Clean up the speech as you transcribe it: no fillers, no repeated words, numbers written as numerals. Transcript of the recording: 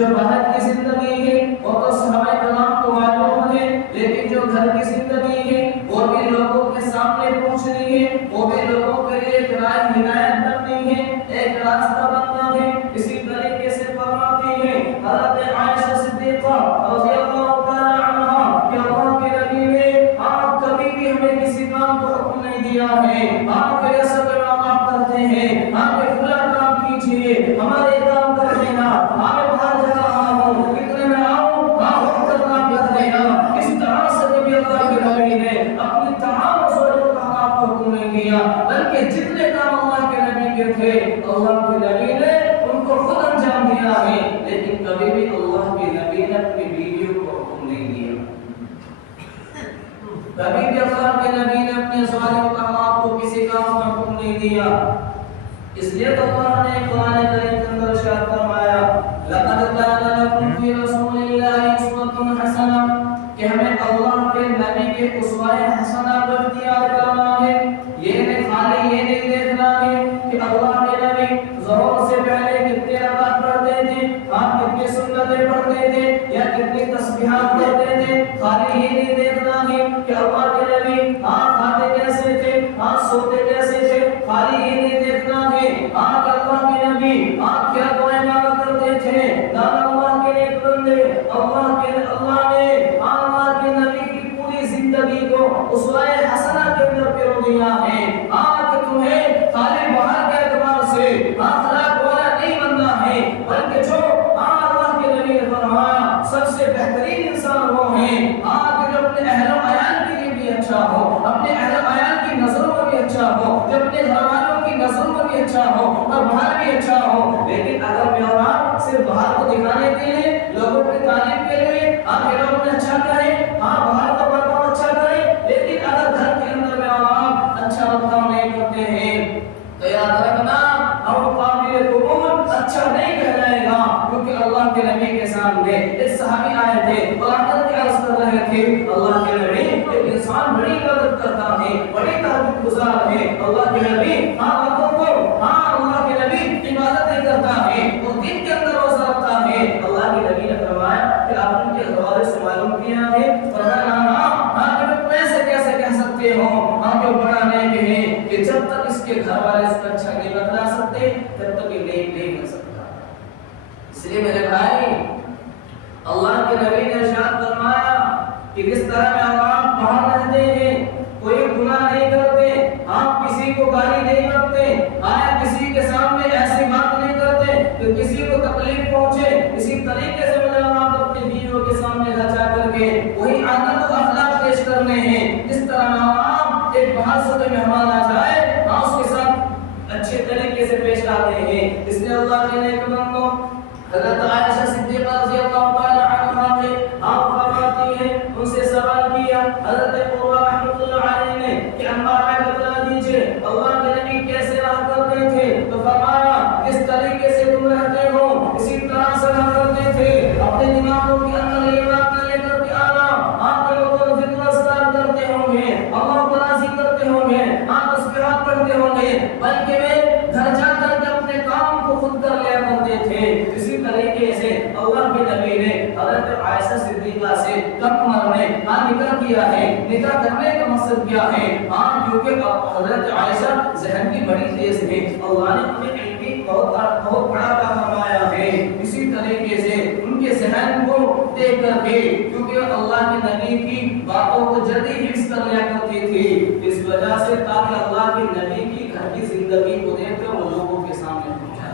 جو باہر کی زندگی ہے وہ تو صحابہ کرام کو معلوم ہے، لیکن جو گھر کی زندگی ہے وہ بھی لوگوں کے سامنے پہنچنی ہے، وہ بھی لوگوں کے لیے ایک راہ ہدایت بننی ہے، ایک راستہ بننا ہے۔ اسی طریقے سے فرماتی ہے حضرت عائشہ صدیقہ رضی اللہ تعالی عنہا کہ اللہ کے نبی نے آپ کبھی بھی ہمیں کسی کام کو حکم نہیں دیا ہے، آپ کے ایسا کام کرتے ہیں، آپ فلاں کام کیجیے، ہمارے کام کر دینا، ہمیں باہر جا رہا ہوں اتنے میں آؤ آپ کا کام کر دینا۔ اس طرح سے نبی اللہ کے نبی نے اپنی تمام ازواجوں کا آپ کو حکم نہیں دیا، بلکہ جتنے کام اللہ کے نبی کے تھے اللہ کے نبی نے ان کو خود انجام دیا ہے، لیکن کبھی بھی اللہ کے نبی نے اپنی بیویوں کو حکم نہیں دیا۔ کبھی بھی اللہ کے نبی نے اپنے ازواجوں کا آپ کو کسی کام کا حکم نہیں دیا۔ اس لیے تو اللہ نے قرآن کریم کے اندر ارشاد فرمایا لقد كان لكم في رسول الله اسوة حسنة کہ ہمیں اللہ کے نبی کے اسوہ حسنہ پر اختیار کرنا ہے۔ یہ نہیں خالی یہ نہیں دیکھنا ہے کہ اللہ کے نبی ظہور سے پہلے کتنے رکعت پڑھتے تھے، آپ کتنی سنتیں پڑھتے تھے یا کتنی تسبیحات پڑھتے تھے، خالی یہ نہیں دیکھنا ہے کہ اللہ کے نبی کھاتے کیسے تھے، سوتے کیسے تھے، خالی یہ نہیں دیکھنا ہے آپ اللہ کے نبی آپ کیا دعائیں مانگا کرتے تھے۔ اللہ کے ایک بندے اللہ نے اللہ کے نبی کی پوری زندگی کو اسوہ حسنہ کے اندر پیرو دیا ہے۔ آج تمہیں خالی باہر کے اعتبار سے اخلاق والا نہیں بننا ہے، بلکہ جو اللہ کے نبی نے فرمایا سب سے بہترین انسان وہ ہیں آپ جو اپنے اہل و عیال کے لیے بھی اچھا ہو، اپنے اہل و عیال کی نظروں میں بھی اچھا ہو، جو اپنے گھر والوں کی نظروں میں بھی اچھا ہو اور باہر بھی اچھا ہو۔ لیکن اگر میرا صرف باہر کو دکھانے کے لیے لوگوں کی تعریف کے لیے آپ کے لوگوں نے اچھا کرے، باہر کا برتاؤ اچھا کرے، لیکن اگر گھر کے اندر میں آپ اچھا برتاؤ نہیں کرتے ہیں تو یاد رکھنا اور قابل قبول اچھا نہیں کہلائے گا، کیونکہ اللہ کے نبی کے سامنے ایک صحابی آئے تھے اور عادت کے عرض کر رہے تھے اللہ کے نبی ایک انسان بڑی عبادت کرتا ہے، بڑی تہجد گزار ہے، اللہ کے نبی اللہ کے نبی عبادتیں کرتا ہے، وہ دن کے اندر روزہ رکھتا ہے۔ اللہ کے نبی نے فرمایا کہ آپ ان کے حوالے سے معلوم کیا ہے، کیسے کہہ سکتے ہو ہم جو بڑا نیک ہیں کہ جب تک اس کے گھر والے اس کا اچھا نہیں بتلا سکتے تب تک یہ نیک نہیں بن سکتا۔ اس لیے میرے بھائی اللہ کے نبی نے ارشاد فرمایا کہ کس طرح میں آپ باہر رہتے ہیں، کوئی گناہ نہیں کرتے، آپ کسی کو گالی نہیں کرتے، آپ کسی کے سامنے ایسی بات نہیں کرتے کہ کسی کو تکلیف پہنچے۔ اسی طریقے سے مجھے آپ اپنی بیویوں کے سامنے گھر جا کر کے وہی عادت و اخلاق پیش کرنے ہیں جس طرح آپ ایک باہر سے کوئی مہمان آ جائے آپ اس کے ساتھ اچھے طریقے سے پیش آتے ہیں۔ اس لیے اللہ کے نیک بندوں حضرت عائشہ صدیقہ رضی اللہ تعالی عنہا نے آپ فرماتی ہیں ان سے سوال کیا حضرت عروہ رحمۃ اللہ علیہ نے کہ اما بتا دیجئے اللہ کے نبی کیسے رہا کرتے تھے، تو فرمایا جس طریقے سے تم رہتے ہو اسی طرح سے رہا کرتے تھے، اپنے دماغوں کے اندر یہ بات نہ لے کر کے آنا آپ لوگوں کو ذکر اذکار کرتے ہوں گے، اللہ کو راضی کرتے ہوں گے، آپ تسبیحات پڑھتے ہوں گے، بلکہ وہ گھر جا کر کے اپنے کام کو خود کر لیا کرتے تھے۔ اسی طریقے سے اللہ کے نبی نے حضرت عائشہ صدیقہ سے کم عمر میں نکاح کیا ہے۔ نکاح کرنے کا مقصد کیا ہے؟ کیونکہ حضرت عائشہ ذہن کی بڑی تیز ہے، اللہ نے انہیں علم کی بہت بڑا عطا فرمایا ہے۔ اسی طریقے سے ان کے ذہن کو دیکھ کر کے کیونکہ اللہ کے نبی کی باتوں کو جلدی حفظ کر لیا کرتی تھی، اس وجہ سے تاکہ اللہ کے نبی کی گھر کی زندگی کو دیکھ کر وہ لوگوں کے سامنے